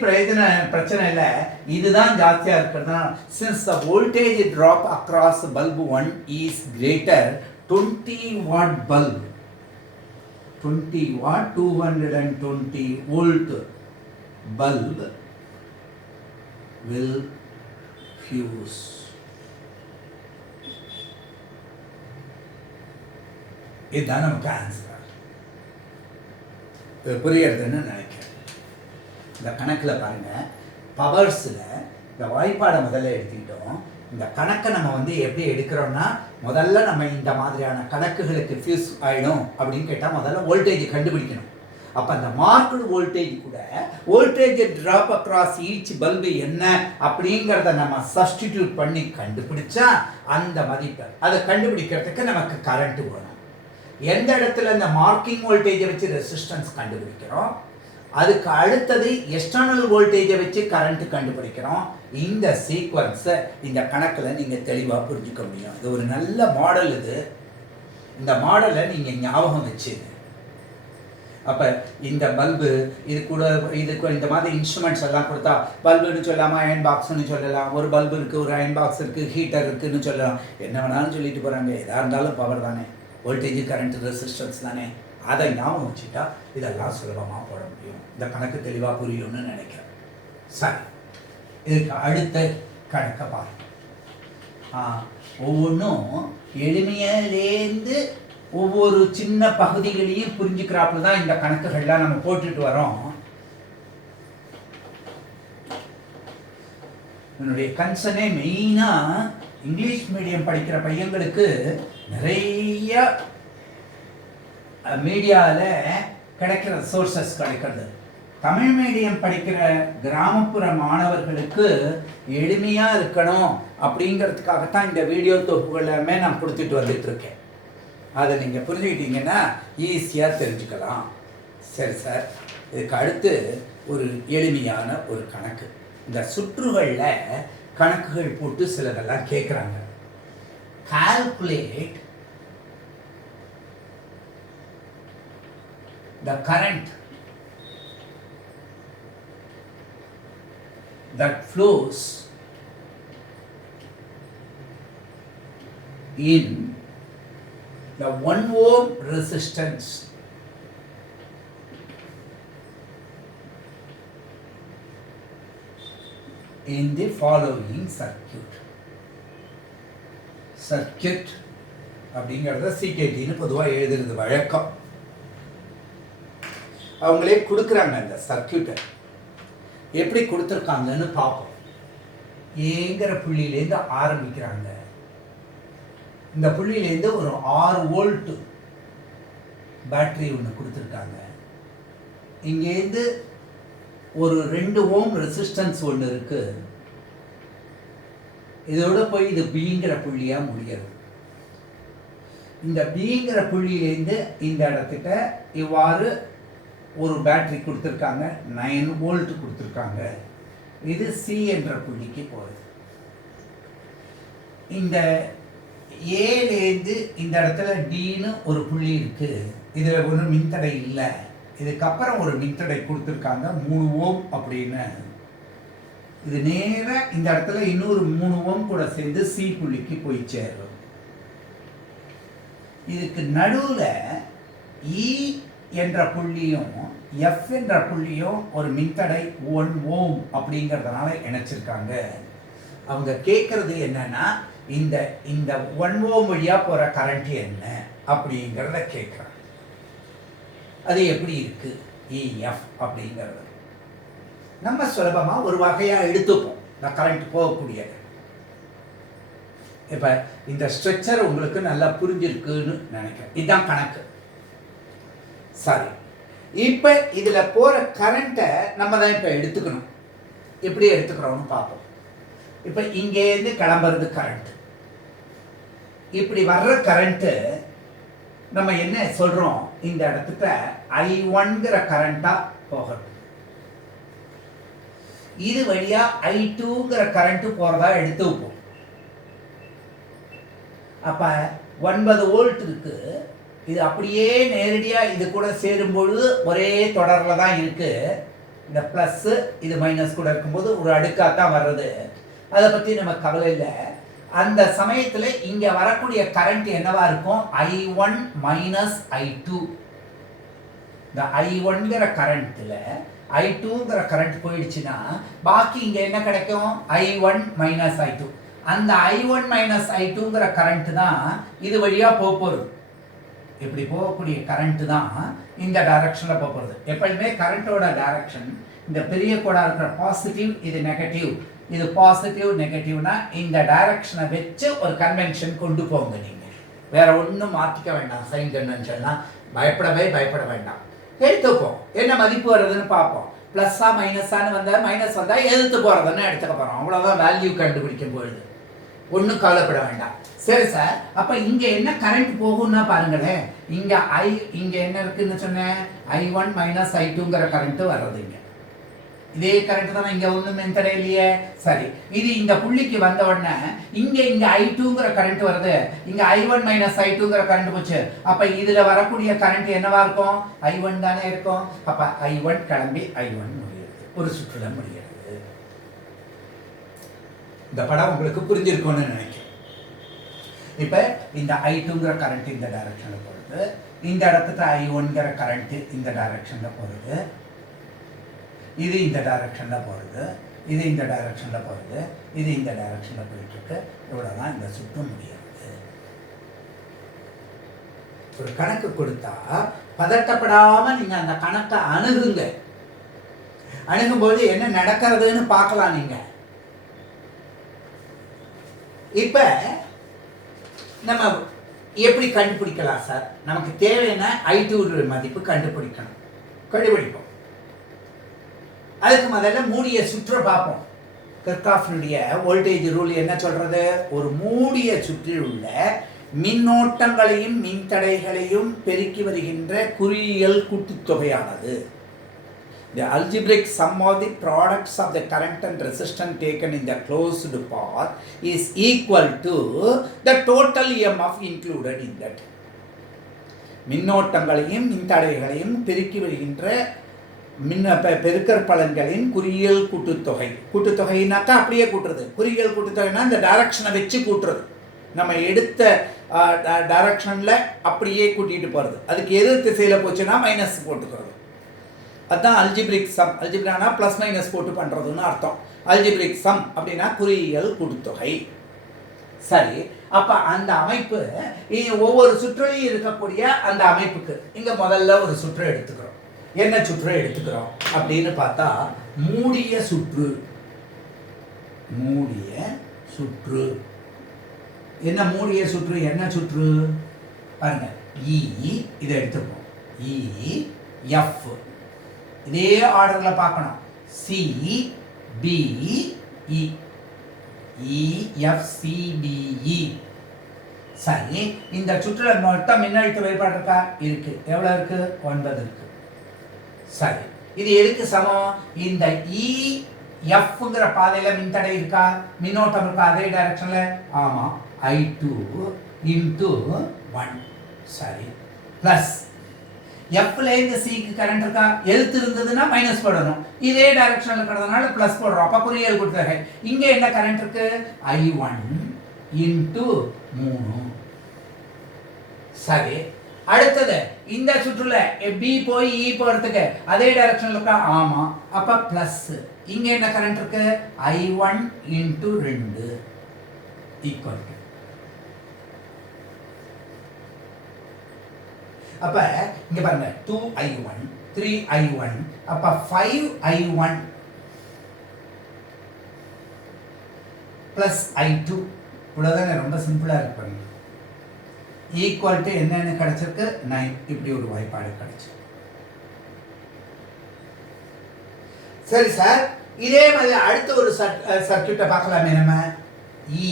பிரச்சனை இல்லை, இதுதான் ஜாஸ்தியா இருக்கிறதுனால since the voltage drop across bulb 1 is greater 20 watt bulb 20 watt 220 volt bulb will fuse. இதுதான் நமக்கு ஆன்சர். புரியுறதுன்னு நினைக்கிறேன். இந்த கணக்கில் பாருங்க, பவர்ஸில் இந்த வாய்ப்பாடை முதல்ல எடுத்துக்கிட்டோம். இந்த கணக்கை நம்ம எப்படி எடுக்கிறோம்னா, முதல்ல நம்ம இந்த மாதிரியான கணக்குகளுக்கு ஃபியூஸ் ஆகிடும் அப்படின்னு கேட்டால் முதல்ல வோல்டேஜ் கண்டுபிடிக்கணும். அப்போ அந்த மார்க்டு வோல்டேஜ் கூட voltage drop across each bulb என்ன அப்படிங்கிறத நம்ம சப்ஸ்டிடியூட் பண்ணி கண்டுபிடிச்சா அந்த மதிப்பை அதை கண்டுபிடிக்கிறதுக்கு நமக்கு கரண்ட் வேணும். எந்த இடத்துல இந்த மார்க்கிங் வோல்டேஜை வச்சு ரெசிஸ்டன்ஸ் கண்டுபிடிக்கிறோம், அதுக்கு அடுத்தது எக்ஸ்டர்னல் வோல்டேஜை வச்சு கரண்ட் கண்டுபிடிக்கிறோம். இந்த சீக்வன்ஸை இந்த கணக்கில் நீங்கள் தெளிவாக புரிஞ்சுக்க முடியும். இது ஒரு நல்ல மாடல். இந்த மாடலை நீங்கள் ஞாபகம் வச்சுது. அப்போ இந்த பல்பு இது கூட இதுக்கு இந்த மாதிரி இன்ஸ்ட்ருமெண்ட்ஸ் எல்லாம் கொடுத்தா பல்புன்னு சொல்லாமல் அயன் பாக்ஸ்ன்னு சொல்லலாம். ஒரு பல்பு இருக்குது, ஒரு அயன் பாக்ஸ் இருக்குது, ஹீட்டர் இருக்குதுன்னு சொல்லலாம். என்ன வேணாலும் சொல்லிட்டு போகிறாங்க. எதாக இருந்தாலும் பவர் தானே, வோல்டேஜ் கரண்ட் ரெசிஸ்டன்ஸ் தானே. அதை ஞாபகம் வச்சுட்டா இதெல்லாம் சுலபமாக போட முடியும். இந்த கணக்கு தெளிவாக புரியும்னு நினைக்கிறேன். சரி, இதுக்கு அடுத்த கணக்கை பாருங்க. ஒவ்வொன்றும் எளிமையிலேருந்து ஒவ்வொரு சின்ன பகுதிகளையும் புரிஞ்சுக்கிறாப்புல தான் இந்த கணக்குகள்லாம் நம்ம போட்டுட்டு வரோம். என்னுடைய கன்சர்னே மெயினாக இங்கிலீஷ் மீடியம் படிக்கிற பையங்களுக்கு நிறைய மீடியாவில் கிடைக்கிற சோர்சஸ் கிடைக்கிறது. தமிழ் மீடியம் படிக்கிற கிராமப்புற மாணவர்களுக்கு எளிமையாக இருக்கணும் அப்படிங்கிறதுக்காகத்தான் இந்த வீடியோ தொகுப்புகள் எல்லாமே நான் கொடுத்துட்டு வந்துட்டு இருக்கேன். அதை நீங்கள் புரிஞ்சுக்கிட்டீங்கன்னா ஈஸியாக தெரிஞ்சுக்கலாம். சரி சார், இதுக்கு அடுத்து ஒரு எளிமையான ஒரு கணக்கு. இந்த சுற்றுகளில் கணக்குகள் போட்டு சிலதெல்லாம் கேட்குறாங்க. Calculate the current that flows in the 1 ohm resistance in the following circuit. Circuit அப்படிங்கிறத CKTன்னு பொதுவாக எழுதுறது வழக்கம். அவங்களே கொடுக்குறாங்க அந்த சர்க்கியூட்டை. எப்படி கொடுத்துருக்காங்கன்னு பார்ப்போம். ஏங்கிற புள்ளியிலேருந்து ஆரம்பிக்கிறாங்க. இந்த புள்ளியிலேருந்து ஒரு 6 வோல்ட் பேட்டரி ஒன்று கொடுத்துருக்காங்க. இங்கேருந்து ஒரு 2 ஓம் ரெசிஸ்டன்ஸ் ஒன்று இருக்கு. இதோட போய் இது பிங்கிற புள்ளியா முடியாது. இந்த பிங்கிற புள்ளியிலேருந்து இந்த இடத்துட்ட இவ்வாறு ஒரு பேட்டரி கொடுத்துருக்காங்க, 9 வோல்ட் கொடுத்துருக்காங்க. இது சி என்ற புள்ளிக்கு போகுது. இந்த ஏலேருந்து இந்த இடத்துல டின்னு ஒரு புள்ளி இருக்கு. இதில் ஒன்றும் மின்தடை இல்லை. இதுக்கப்புறம் ஒரு மின்தடை கொடுத்துருக்காங்க 3 ஓம் அப்படின்னு. இது நேராக இந்த இடத்துல இன்னொரு 3 ஓம் கூட சேர்ந்து சி புள்ளிக்கு போய் சேரும். இதுக்கு நடுவில் இ என்ற புள்ளியும் எஃப் என்ற புள்ளியும் ஒரு மின்தடை 1 ஓம் அப்படிங்கிறதுனால இணைச்சிருக்காங்க. அவங்க கேட்கறது என்னன்னா, இந்த இந்த 1 ஓம் வழியாக போகிற கரண்ட் என்ன அப்படிங்கிறத கேட்குறாங்க. அது எப்படி இருக்கு இஎஃப் அப்படிங்கிறது நம்ம சுலபமாக ஒரு வகையாக எடுத்துப்போம். இந்த கரண்ட் போகக்கூடியது. இப்போ இந்த ஸ்ட்ரக்சர் உங்களுக்கு நல்லா புரிஞ்சிருக்குன்னு நினைக்கிறேன். இதுதான் கணக்கு. சரி, இப்போ இதில் போகிற கரண்ட்டை நம்ம தான் இப்போ எடுத்துக்கணும். எப்படி எடுத்துக்கிறோம்னு பார்ப்போம். இப்போ இங்கேருந்து கிளம்புறது கரண்ட். இப்படி வர்ற கரண்ட்டு நம்ம என்ன சொல்கிறோம், இந்த இடத்துக்கு I1ங்கிற கரண்ட்டாக போகணும். இது வழியாக I2ங்கிற கரண்ட்டு போகிறதா எடுத்து வைப்போம். அப்போ 9 வோல்ட் இருக்கு. இது அப்படியே நேரடியாக இது கூட சேரும்பொழுது ஒரே தொடரில் தான் இருக்கு. இந்த ப்ளஸ்ஸு இது மைனஸ் கூட இருக்கும்போது ஒரு அடுக்காக தான் வர்றது. அதை பற்றி நம்ம கவலை இல்லை. அந்த சமயத்தில் இங்கே வரக்கூடிய கரண்ட் என்னவா இருக்கும், I1 மைனஸ் I2. இந்த I1ங்கிற கரண்ட்டில் I2ங்கிற கரண்ட் போயிடுச்சுன்னா பாக்கி இங்கே என்ன கிடைக்கும், I1 மைனஸ் I2. அந்த I1 மைனஸ் I2ங்கிற கரண்ட் தான் இது வழியாக போகிறது. இப்படி போகக்கூடிய கரண்ட்டு தான் இந்த டைரக்ஷனில் போகிறது. எப்பொழுதுமே கரண்ட்டோட டைரக்ஷன் இந்த பெரிய கோடாக இருக்கிற பாசிட்டிவ், இது நெகட்டிவ், இது பாசிட்டிவ் நெகட்டிவ்னா இந்த டைரக்ஷனை வச்சு ஒரு கன்வென்ஷன் கொண்டு போங்க. நீங்கள் வேற ஒன்றும் மாற்றிக்க வேண்டாம். சைன் கன்வென்ஷன்லாம் பயப்பட வேண்டாம். எடுத்துப்போம். என்ன மதிப்பு வருதுன்னு பார்ப்போம். ப்ளஸ்ஸா மைனஸான்னு வந்தால் மைனஸ் வந்தால் எதிர்த்து போகிறதுன்னு எடுத்துக்க போகிறோம். அவ்வளோதான் வேல்யூ கண்டுபிடிக்கும் பொழுது. ஒன்றும் கவலைப்பட வேண்டாம். சரி சார், அப்போ இங்கே என்ன கரண்ட் போகும்னா பாருங்களேன். இங்கே என்ன இருக்குன்னு சொன்னேன், I1 மைனஸ் I2ங்கிற கரண்ட்டு வர்றது. இதே கரண்ட் தானே, இங்கே ஒன்றும் மின்தடை இல்லையே. சரி, இது இந்த புள்ளிக்கு வந்த உடனே இங்கே I2ங்கிற கரண்ட் வருது. இங்கே I1 மைனஸ் I2ங்கிற கரண்ட் போச்சு. அப்போ இதில் வரக்கூடிய கரண்ட் என்னவா இருக்கும், I1 தானே இருக்கும். அப்போ I1 கிளம்பி I1 முடியாது, ஒரு சுற்றுல முடியாது. இந்த படம் உங்களுக்கு புரிஞ்சிருக்கும்னு நினைக்கிறேன். இப்போ இந்த I2ங்கிற கரண்ட் இந்த டைரக்ஷனில் போகிறது. இந்த இடத்துக்கு I1ங்கிற கரண்ட்டு இந்த டைரக்ஷனில் போகிறது. இது இந்த டைரக்ஷனில் போகிறது. இது இந்த டைரக்ஷனில் போகிறது. இது இந்த டைரக்ஷனில் போயிட்டுருக்கு. இவ்வளோதான் இந்த சுற்று முடியாது. ஒரு கணக்கு கொடுத்தா பதட்டப்படாமல் நீங்கள் அந்த கணக்கை அணுகுங்க. அணுகும்போது என்ன நடக்கிறதுன்னு பார்க்கலாம். நீங்கள் இப்போ நம்ம எப்படி கண்டுபிடிக்கலாம் சார், நமக்கு தேவையான I2 மதிப்பு கண்டுபிடிப்போம். அதுக்கு முதல்ல மூடிய சுற்றை பார்ப்போம். கிர்ச்சாஃப்னுடைய வோல்டேஜ் ரூல் என்ன சொல்றது, ஒரு மூடிய சுற்றில் உள்ள மின்னோட்டங்களையும் மின்தடைகளையும் பெருக்கி வருகின்ற குறியியல் கூட்டுத்தொகையானது the algebraic sum of the products of the current and resistance taken in the closed path is equal to the total EMF included in that. மின்னோட்டங்களையும் மின்தடைகளையும் பெருக்கி வருகின்ற பெருக்கற் பலன்களின் குறியியல் கூட்டுத்தொகைனாக்கா அப்படியே கூட்டுறது. குறியியல் கூட்டுத்தொகைனா இந்த டைரக்ஷனை வச்சு கூட்டுறது. நம்ம எடுத்த டைரக்ஷனில் அப்படியே கூட்டிகிட்டு போகிறது. அதுக்கு எதிர் திசையில் போச்சுன்னா மைனஸ் போட்டுக்கிறது. அதுதான் அல்ஜிப்ரிக் சம். அல்ஜிப்ரானா ப்ளஸ் மைனஸ் போட்டு பண்ணுறதுன்னு அர்த்தம். அல்ஜிப்ரிக் சம் அப்படின்னா குறியியல் கூட்டுத்தொகை. சரி, அப்போ அந்த அமைப்பு ஒவ்வொரு சுற்றிலையும் இருக்கக்கூடிய அந்த அமைப்புக்கு இங்கே முதல்ல ஒரு சுற்றை எடுத்துக்கிறோம். என்ன சுற்றை எடுத்துக்கிறோம் அப்படின்னு பார்த்தா மூடிய சுற்று. மூடிய சுற்று. என்ன மூடிய சுற்று? என்ன சுற்று? பாருங்க, இ இதை எடுத்துப்போம். இ எஃப் இதே ஆர்டர்ல பார்க்கணும். C B E E F C B E. சரி, இந்த சுற்றுல மொத்தம் மின்னழுத்த வேறுபாடு இருக்கா? இருக்கு. எவ்வளவு இருக்கு? 9 இருக்கு. சரி, இது எதுக்கு சமம்? இந்த இ எஃப்ங்கிற பாதையில மின்தடை இருக்கா? மின்னோட்டம் இருக்கா அதே டைரக்ஷன்ல? ஆமா. I2 into 1. சரி, பிளஸ் எஃப்ல இருந்து சிக்கு கரண்ட் இருக்கா? எழுத்து இருந்ததுன்னா மைனஸ் போடணும். இதே டைரக்ஷன்ல இருக்கிறதுனால பிளஸ் போடுறோம். அப்ப குறியல் கொடுத்தாங்க. இங்க என்ன கரண்ட் இருக்கு? I1 into 3. சரி, அடுத்தது இந்த சுற்றுல பி போய் இ போறதுக்கு அதே டைரக்ஷன்ல இருக்கா? ஆமா. அப்ப பிளஸ் இங்க என்ன கரண்ட் இருக்கு? I1 into 2 equal. அப்ப இங்க பாருங்க, 2I1 3I1 அப்ப 5I1 plus I2. இவ்வளவுதானே, ரொம்ப சிம்பிளா இருக்கு. ஈக்குவல் டு என்னன்னு கிடைச்சிருக்கு? 9. இப்படி ஒரு வாய்ப்பாடு கிடைச்சிருக்கு. சரி சார், இதே மாதிரி அடுத்த ஒரு சர்க்யூட்டை பார்க்கலாமே நம்ம. இ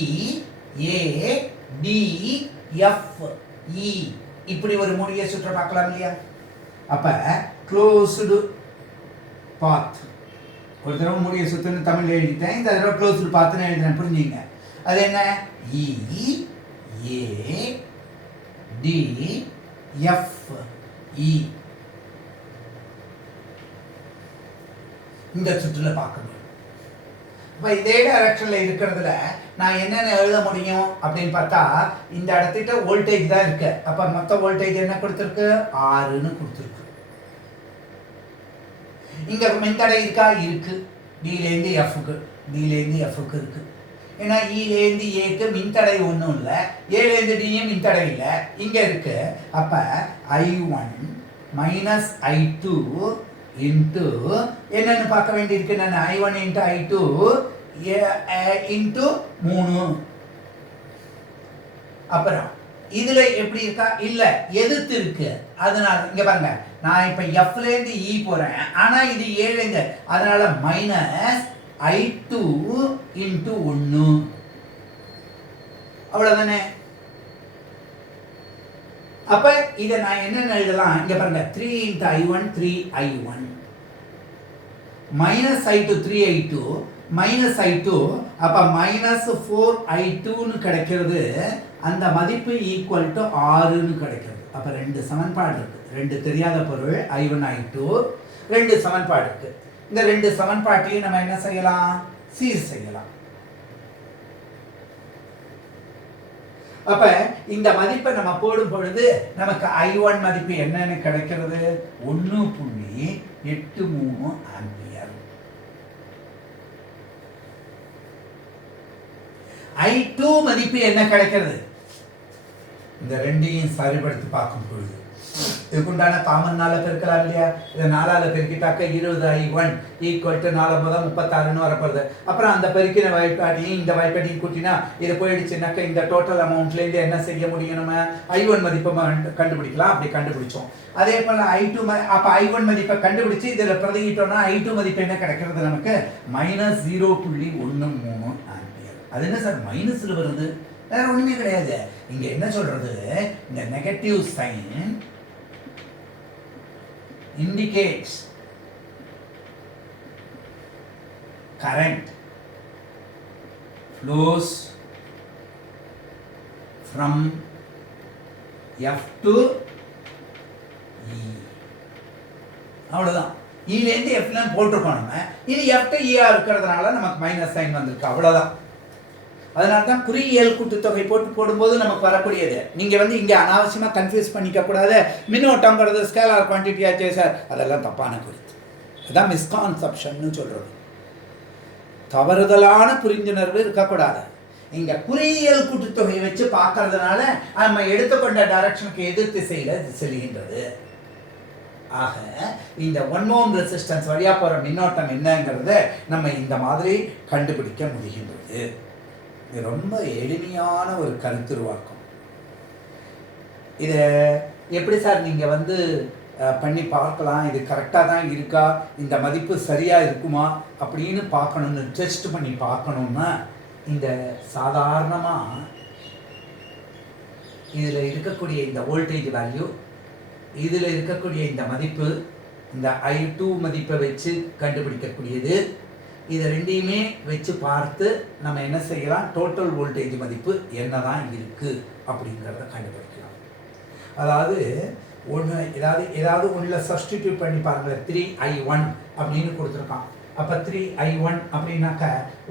ஏ டி எஃப் இ இப்படி ஒரு மூடிய சுற்றை பார்க்கலாம் இல்லையா? அப்ப க்ளோஸ்டு பாத். ஒரு தடவை மூடிய சுற்றுன்னு தமிழ் எழுதிட்டேன், இந்த தடவை க்ளோஸ்டு பாத்துன்னு எழுதுறேன். புரிஞ்சுங்க. அது என்ன? இ ஏ டி எஃப் இ. இந்த சுற்றுல பார்க்கணும். இப்போ இதே டைரக்ஷன்ல இருக்கிறதுல நான் என்னென்ன எழுத முடியும் அப்படின்னு பார்த்தா, இந்த இடத்துக்கிட்ட வோல்டேஜ் தான் இருக்கு. அப்ப மொத்த வோல்டேஜ் என்ன கொடுத்துருக்கு? 6ன்னு கொடுத்துருக்கு. இங்க மின்தடை இருக்கா? இருக்கு. டிலேருந்து எஃப்க்கு, டிலேருந்து எஃப்க்கு இருக்கு. ஏன்னா இலேருந்து ஏக்கு மின்தடை ஒன்றும் இல்லை, ஏலேருந்து டியும் மின்தடை இல்லை, இங்க இருக்கு. அப்ப I1 மைனஸ் I2 இன்ட்டு என்னன்னு பார்க்க வேண்டியிருக்கு. நான் I1 இன்ட்டு I2 இன்ட்டு 3. அப்புறம் இதுல எப்படி இருக்கா? இல்ல, எதிர்த்து இருக்கு. அதனால இங்க பாருங்க, நான் இப்ப எஃப்ல இருந்து இ போறேன், ஆனா இது ஏழுங்க, அதனால மைனஸ் I2 இன்ட்டு 1. அவ்வளவுதானே. அப்ப இதை நான் என்ன எழுதலாம்? இங்க பாருங்க, 3 into I1 3I1 minus I2 3I2 minus I2. அப்ப மைனஸ் 4I2ன்னு கிடைக்கிறது. அந்த மதிப்பு ஈக்குவல் டு 6ன்னு கிடைக்கிறது. அப்ப ரெண்டு சமன்பாடு இருக்கு. ரெண்டு தெரியாத பொருள் I1 I2, ரெண்டு சமன்பாடு இருக்கு. இந்த ரெண்டு சமன்பாட்டையும் நம்ம என்ன செய்யலாம்? சீர் செய்யலாம். அப்ப இந்த மதிப்பை நம்ம போடும் பொழுது நமக்கு I1 மதிப்பு என்னன்னு கிடைக்கிறது? 1.83 ஆம்பியர். I2 மதிப்பு என்ன கிடைக்கிறது? இந்த ரெண்டையும் சரிபடுத்தி பார்க்கும் பொழுது இதுக்குண்டான காமன் நாளை பெருக்கலாம் இல்லையா? இதை 4ஆல பெருக்கிட்டாக்க 20I1 ஈக்குவல் டு 4 36ன்னு வரப்படுது. அப்புறம் அந்த பெருக்கின வாய்ப்பாடியும் இந்த வாய்ப்பாடியும் கூட்டினா இது போயிடுச்சுனாக்க இந்த டோட்டல் அமௌண்ட்லேருந்து என்ன செய்ய முடியும்? நம்ம I1 மதிப்பை கண்டுபிடிக்கலாம். அப்படி கண்டுபிடிச்சோம். அதே போல் I2 அப்போ I1 மதிப்பை கண்டுபிடிச்சு இதில் பிரதியிட்டோம்னா I2 மதிப்பு என்ன கிடைக்கிறது நமக்கு? Minus 0.13 ampere. அது என்ன சார் மைனஸில் வருது? வேற ஒன்றுமே கிடையாது. இங்கே என்ன சொல்றது? இந்த negative sign indicates current flows from F to E. அவ்வளவுதான். இலேருந்து F போட்டிருக்கோம் நம்ம. இது F to E இருக்கிறதுனால நமக்கு மைனஸ் சைன் வந்திருக்கு. அவ்வளவுதான். அதனால தான் குறியியல் கூட்டுத்தொகை போடும்போது நமக்கு வரக்கூடியது. நீங்கள் இங்கே அனாவசியமாக கன்ஃபியூஸ் பண்ணிக்க கூடாது. மின்னோட்டங்கிறது ஸ்கேலார் குவான்டிட்டி ஆச்சே சார், அதெல்லாம் தப்பான குறித்து. அதுதான் மிஸ்கான்செப்ஷன்னு சொல்கிறது. தவறுதலான புரிந்துணர்வு இருக்கக்கூடாது. இங்கே குறியியல் கூட்டுத்தொகையை வச்சு பார்க்கறதுனால நம்ம எடுத்துக்கொண்ட டைரக்ஷனுக்கு எதிர் திசையில் செல்கின்றது. ஆக இந்த 1 ஓம் ரெசிஸ்டன்ஸ் வழியாக போகிற மின்னோட்டம் என்னங்கிறத நம்ம இந்த மாதிரி கண்டுபிடிக்க முடிகின்றது. இது ரொம்ப எளிமையான ஒரு கருத்துருவாக்கம். இதை எப்படி சார் நீங்கள் வந்து பண்ணி பார்க்கலாம், இது கரெக்டாக தான் இருக்கா, இந்த மதிப்பு சரியாக இருக்குமா அப்படின்னு பார்க்கணுன்னு டெஸ்ட் பண்ணி பார்க்கணுன்னா இந்த சாதாரணமாக இதில் இருக்கக்கூடிய இந்த வோல்டேஜ் வேல்யூ, இதில் இருக்கக்கூடிய இந்த மதிப்பு, இந்த I2 மதிப்பை வச்சு கண்டுபிடிக்கக்கூடியது, இதை ரெண்டையுமே வச்சு பார்த்து நம்ம என்ன செய்யலாம், டோட்டல் வோல்டேஜ் மதிப்பு என்ன தான் இருக்குது அப்படிங்கிறத கண்டுபிடிக்கலாம். அதாவது ஏதாவது ஒன்றில் சப்ஸ்டிடியூட் பண்ணி பாருங்கள். 3I1 அப்படின்னு கொடுத்துருக்கான். அப்போ 3I1 அப்படின்னாக்க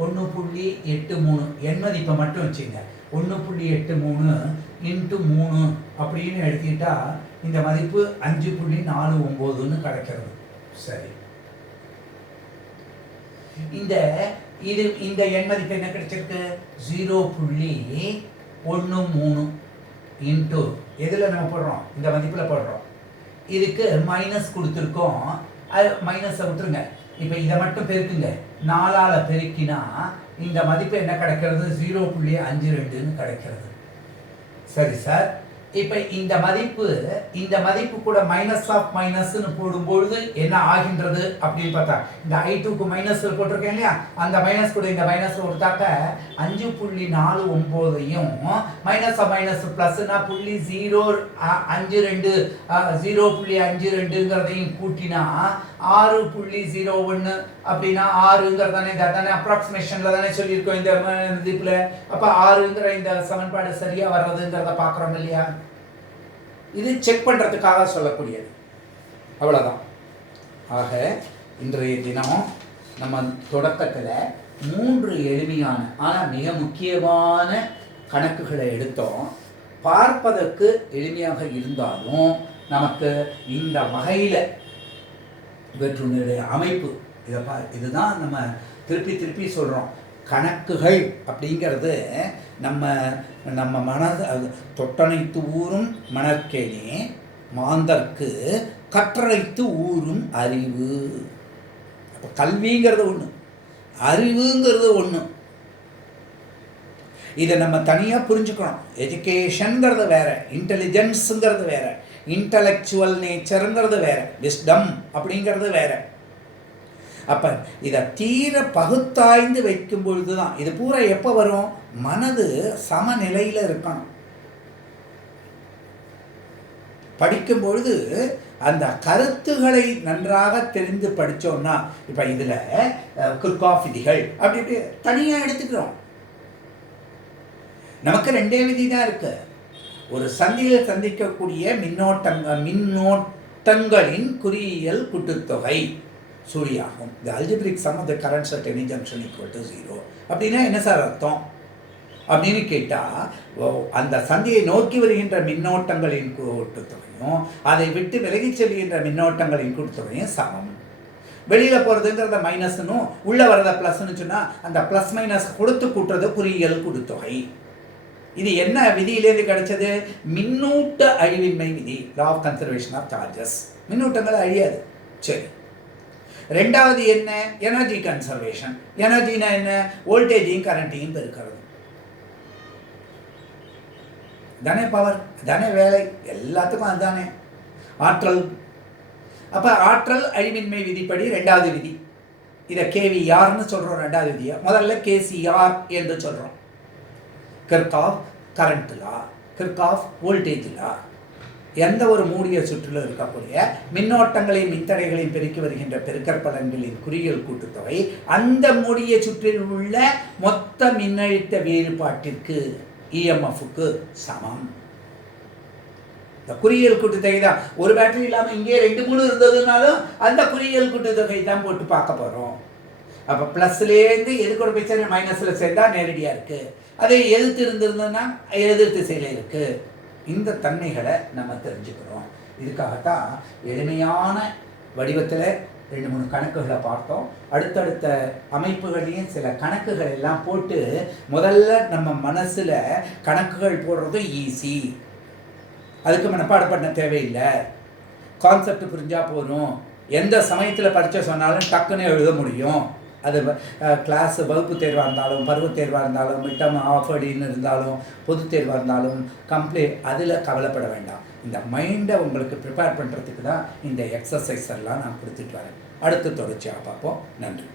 1.83 எண் மதிப்பை மட்டும் வச்சுங்க. 1.83 × 3 அப்படின்னு எடுத்துக்கிட்டா இந்த மதிப்பு 5.49ன்னு கிடைக்கிறது. சரி, இந்த எண் மதிப்பு என்ன கிடைச்சிருக்கு, 0.13 இன்ட்டு எதில் நம்ம போடுறோம், இந்த மதிப்பில் போடுறோம். இதுக்கு மைனஸ் கொடுத்துருக்கோம், அது மைனஸை விட்டுருங்க. இப்போ இதை மட்டும் பெருக்குங்க, 4ஆல் பெருக்கினா இந்த மதிப்பு என்ன கிடைக்கிறது, 0.52ன்னு கிடைக்கிறது. சரி சார், இப்போ இந்த மதிப்பு கூட மைனஸ் ஆஃப் மைனஸ்ன்னு போடும்பொழுது என்ன ஆகின்றது அப்படின்னு பார்த்தா, இந்த I2க்கு மைனஸ் போட்டிருக்கேன் இல்லையா, அந்த மைனஸ் கூட இந்த மைனஸ் கொடுத்தாக்க 5.49யும் மைனஸ் ஆஃப் மைனஸ் ப்ளஸ்னா 0.52ங்கிறதையும் கூட்டினா 6.01 அப்படின்னா 6ங்கிறதானே, தானே அப்ராக்சிமேஷனில் தானே சொல்லியிருக்கோம் இந்த மதிப்பில். அப்போ 6ங்கிற இந்த சமன்பாடு சரியாக வர்றதுங்கிறத பார்க்குறோம் இல்லையா. இது செக் பண்ணுறதுக்காக சொல்லக்கூடியது, அவ்வளோதான். ஆக இன்றைய தினம் நம்ம தொடக்கத்தில் 3 எளிமையான ஆனால் மிக முக்கியமான கணக்குகளை எடுத்தோம். பார்ப்பதற்கு எளிமையாக இருந்தாலும் நமக்கு இந்த வகையில் இவற்றுடைய அமைப்பு இதுதான் நம்ம திருப்பி சொல்கிறோம். கணக்குகள் அப்படிங்கிறது நம்ம மனது தொட்டனைத்து ஊறும் மணற்கேணி மாந்தர்க்கு கற்றழைத்து ஊறும் அறிவு. அப்போ கல்விங்கிறது ஒன்று, அறிவுங்கிறது ஒன்று. இதை நம்ம தனியாக புரிஞ்சுக்கணும். எஜுகேஷனுங்கிறது வேற, இன்டெலிஜென்ஸுங்கிறது வேற, இன்டலெக்சுவல் நேச்சருங்கிறது வேற, விஸ்டம் அப்படிங்கிறது வேற. அப்போ இதை தீர பகுத்தாய்ந்து வைக்கும் பொழுது தான் இது பூரா எப்போ வரும், மனது சமநிலையில் இருக்கணும். படிக்கும் பொழுது அந்த கருத்துக்களை நன்றாக தெரிந்து படித்தோம்னா, இப்போ இதில் கிர்ச்சாஃப் விதிகள் அப்படி இப்படி தனியாக எடுத்துக்கிறோம். நமக்கு 2 விதி தான் இருக்கு. ஒரு சந்தியில் சந்திக்கக்கூடிய மின்னோட்டங்களின் குறியியல் கூட்டுத்தொகை சுழியாகும். The algebraic sum of the currents at any junction equal to 0 அப்படின்னா என்ன சார் அர்த்தம் அப்படின்னு கேட்டால், அந்த சந்தியை நோக்கி வருகின்ற மின்னோட்டங்களின் கூட்டுத்தொகையும் அதை விட்டு விலகிச் செல்கின்ற மின்னோட்டங்களின் கூட்டுத்தொகையும் சமம். வெளியில் போகிறதுங்கிறத மைனஸ்னும் உள்ளே வரத ப்ளஸ்ன்னு சொன்னால் அந்த ப்ளஸ் மைனஸ் கொடுத்து கூட்டுறது குறியியல் கூட்டுத்தொகை. இது என்ன விதியிலேருந்து கிடைச்சது, மின்னூட்ட அழிவின்மை விதி, law of conservation of charges. மின்னூட்டங்கள் அழியாது. சரி, ரெண்டாவது என்ன, எனர்ஜி கன்சர்வேஷன். எனர்ஜினா என்ன, வோல்டேஜையும் கரண்ட்டையும் பெருக்கிறது தானே, பவர் தானே, வேலை எல்லாத்துக்கும் அதுதானே ஆற்றல். அப்போ ஆற்றல் அழிவின்மை விதிப்படி 2வது விதி. இதை KVRன்னு சொல்கிறோம் 2வது விதியை. முதல்ல KCR என்று சொல்கிறோம். Kirchhoff current law, Kirchhoff voltage law. எந்த ஒரு மூடிய சுற்றில் இருக்கக்கூடிய மின்னோட்டங்களையும் மின்தடைகளையும் பெருக்கி வருகின்ற பெருக்கற்பலன்களின் குறியியல் கூட்டுத்தொகை அந்த மூடிய சுற்றில் உள்ள மொத்த மின்னழுத்த வேறுபாட்டிற்கு EMFக்கு சமம். இந்த குறியியல் கூட்டுத்தொகை தான். ஒரு பேட்டரி இல்லாமல் இங்கே 2 3 இருந்ததுனாலும் அந்த குறியியல் கூட்டுத்தொகை தான் போட்டு பார்க்க போகிறோம். அப்போ ப்ளஸ்லேருந்து எதுக்கூட போய் மைனஸில் சேர்ந்தால் நேரடியாக இருக்குது, அதை எதிர்த்து இருந்திருந்ததுன்னா எதிர் திசையில் இருக்குது. இந்த தன்மைகளை நம்ம தெரிஞ்சுக்கிறோம். இதுக்காகத்தான் எளிமையான வடிவத்தில் 2-3 கணக்குகளை பார்த்தோம். அடுத்தடுத்த அமைப்புகளையும் சில கணக்குகள் எல்லாம் போட்டு முதல்ல நம்ம மனசில் கணக்குகள் போடுறது ஈஸி, அதுக்கு மனப்பாடம் பண்ண தேவையில்லை. கான்செப்ட் புரிஞ்சால் போதும், எந்த சமயத்தில் பரீட்சை சொன்னாலும் டக்குன்னு எழுத முடியும். அது கிளாஸ் வகுப்பு தேர்வாக இருந்தாலும், பருவத் தேர்வாக இருந்தாலும், மிட்டம் ஆஃபடின்னு இருந்தாலும், பொது தேர்வாக இருந்தாலும் அதில் கவலைப்பட வேண்டாம். இந்த மைண்டை உங்களுக்கு ப்ரிப்பேர் பண்ணுறதுக்கு தான் இந்த எக்ஸசைஸ் எல்லாம் நான் கொடுத்துட்டு வரேன். அடுத்து தொடர்ச்சியாக பார்ப்போம். நன்றி.